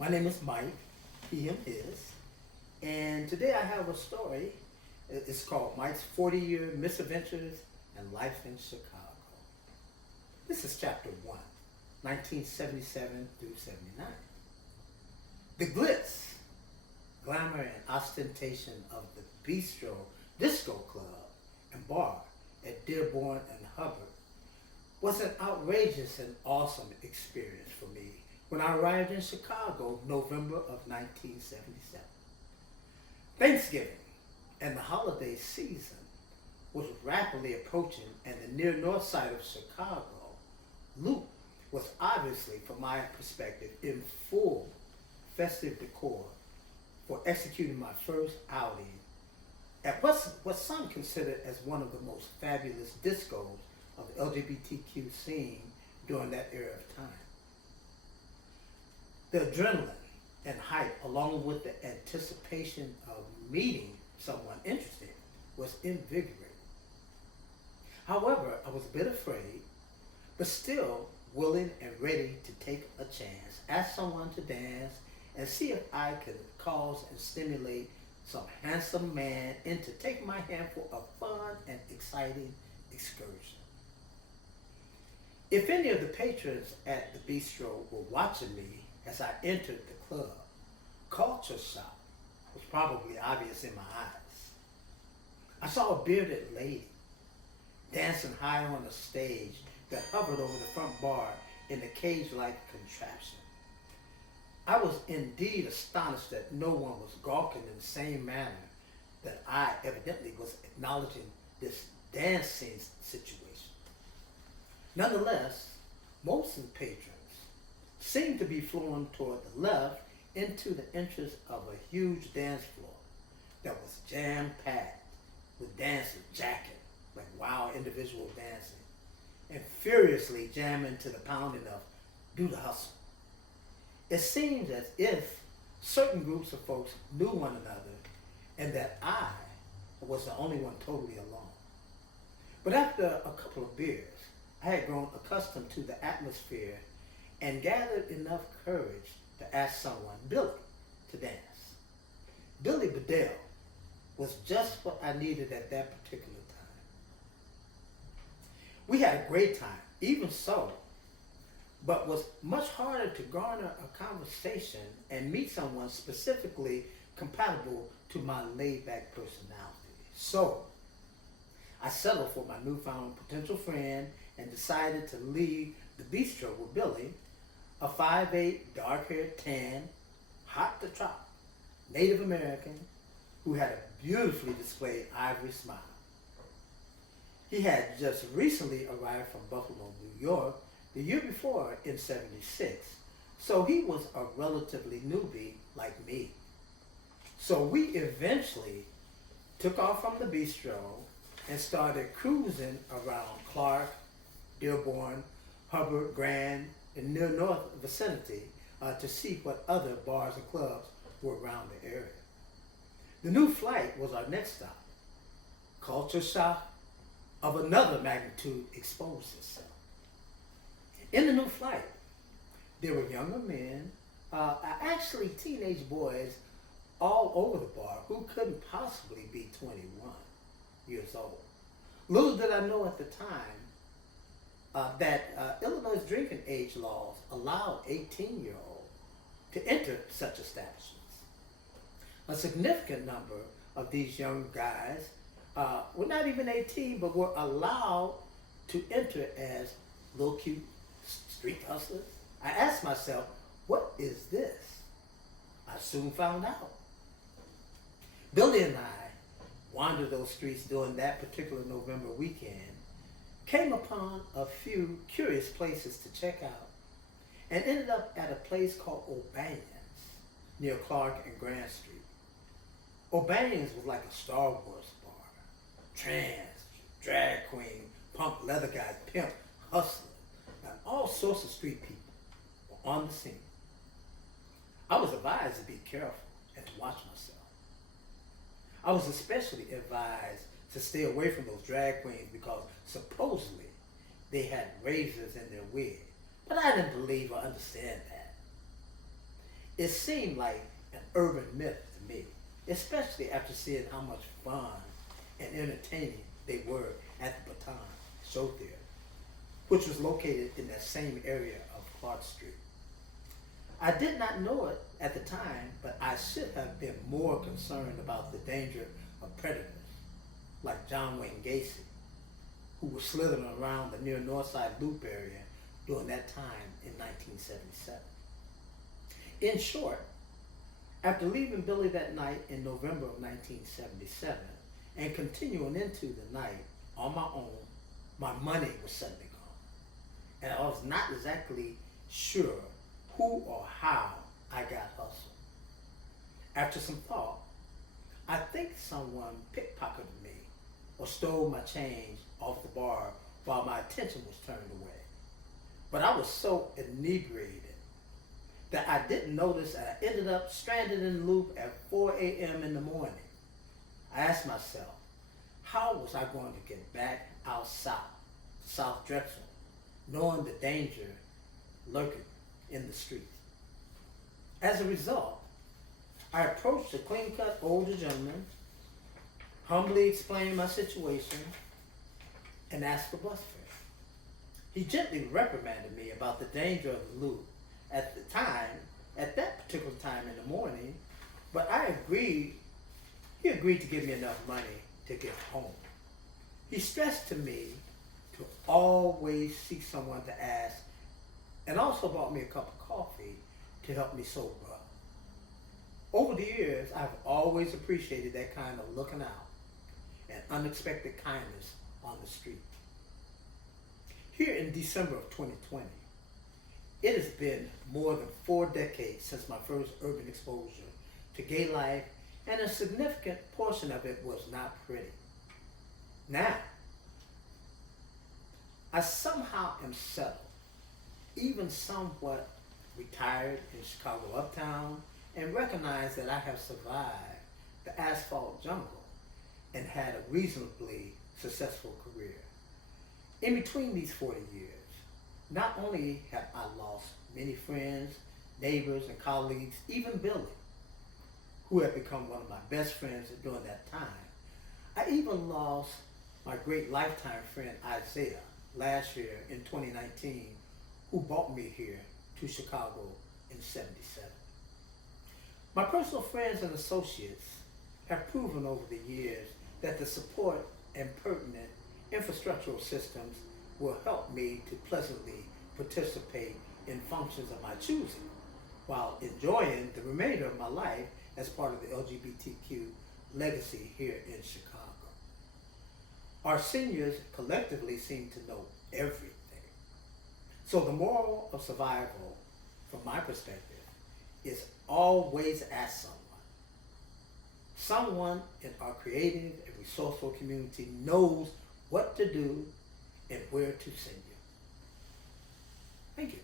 My name is Mike, he, him, his, and today I have a story. It's called Mike's 40-Year Misadventures and Life in Chicago. This is chapter 1, 1977 through 79. The glitz, glamour, and ostentation of the Bistro Disco Club and Bar at Dearborn and Hubbard was an outrageous and awesome experience for me when I arrived in Chicago, November of 1977. Thanksgiving and the holiday season was rapidly approaching, and the near north side of Chicago loop was obviously, from my perspective, in full festive decor for executing my first outing at what some consider as one of the most fabulous discos of the LGBTQ scene during that era of time. The adrenaline and hype, along with the anticipation of meeting someone interested, was invigorating. However, I was a bit afraid, but still willing and ready to take a chance, ask someone to dance, and see if I could cause and stimulate some handsome man into taking my hand for a fun and exciting excursion. If any of the patrons at the bistro were watching me as I entered the club, culture shock was probably obvious in my eyes. I saw a bearded lady dancing high on a stage that hovered over the front bar in a cage-like contraption. I was indeed astonished that no one was gawking in the same manner that I evidently was acknowledging this dancing situation. Nonetheless, most of the patrons seemed to be flowing toward the left into the entrance of a huge dance floor that was jam-packed with dancers jacking like wild individual dancing and furiously jamming to the pounding of Do the Hustle. It seemed as if certain groups of folks knew one another and that I was the only one totally alone. But after a couple of beers, I had grown accustomed to the atmosphere and gathered enough courage to ask someone, Billy, to dance. Billy Bedell was just what I needed at that particular time. We had a great time, even so, but was much harder to garner a conversation and meet someone specifically compatible to my laid-back personality. So, I settled for my newfound potential friend and decided to leave the bistro with Billy, a 5'8", dark-haired, tan, hot to trot, Native American who had a beautifully displayed ivory smile. He had just recently arrived from Buffalo, New York, the year before in '76, so he was a relatively newbie like me. So we eventually took off from the bistro and started cruising around Clark, Dearborn, Hubbard, Grand, and near north vicinity to see what other bars and clubs were around the area. The new flight was our next stop. Culture shock of another magnitude exposed itself. In the new flight, there were younger men, actually teenage boys, all over the bar who couldn't possibly be 21 years old. Little did I know at the time that Illinois' drinking age laws allowed 18-year-olds to enter such establishments. A significant number of these young guys were not even 18, but were allowed to enter as little cute street hustlers. I asked myself, what is this? I soon found out. Billy and I wandered those streets during that particular November weekend, came upon a few curious places to check out, and ended up at a place called O'Banion's near Clark and Grand Street. O'Banion's was like a Star Wars bar. Trans, drag queen, punk leather guy, pimp, hustler, and all sorts of street people were on the scene. I was advised to be careful and to watch myself. I was especially advised to stay away from those drag queens because supposedly they had razors in their wig. But I didn't believe or understand that. It seemed like an urban myth to me, especially after seeing how much fun and entertaining they were at the Baton Show Theater, which was located in that same area of Clark Street. I did not know it at the time, but I should have been more concerned about the danger of predators like John Wayne Gacy, who was slithering around the near Northside Loop area during that time in 1977. In short, after leaving Billy that night in November of 1977 and continuing into the night on my own, my money was suddenly gone. And I was not exactly sure who or how I got hustled. After some thought, I think someone pickpocketed me or stole my change off the bar while my attention was turned away. But I was so inebriated that I didn't notice, and I ended up stranded in the loop at 4 a.m. in the morning. I asked myself, how was I going to get back out South Drexel, knowing the danger lurking in the streets? As a result, I approached a clean-cut older gentleman, humbly explained my situation, and asked for bus fare. He gently reprimanded me about the danger of the loop at that particular time in the morning, but he agreed to give me enough money to get home. He stressed to me to always seek someone to ask, and also bought me a cup of coffee to help me sober up. Over the years, I've always appreciated that kind of looking out and unexpected kindness on the street. Here in December of 2020, it has been more than 4 decades since my first urban exposure to gay life, and a significant portion of it was not pretty. Now, I somehow am settled, even somewhat retired in Chicago Uptown, and recognize that I have survived the asphalt jungle and had a reasonably successful career. In between these 40 years, not only have I lost many friends, neighbors, and colleagues, even Billy, who had become one of my best friends during that time, I even lost my great lifetime friend Isaiah last year in 2019, who brought me here to Chicago in '77. My personal friends and associates have proven over the years that the support and pertinent infrastructural systems will help me to pleasantly participate in functions of my choosing, while enjoying the remainder of my life as part of the LGBTQ legacy here in Chicago. Our seniors collectively seem to know everything. So the moral of survival, from my perspective, is always ask someone. Someone in our creative and resourceful community knows what to do and where to send you. Thank you.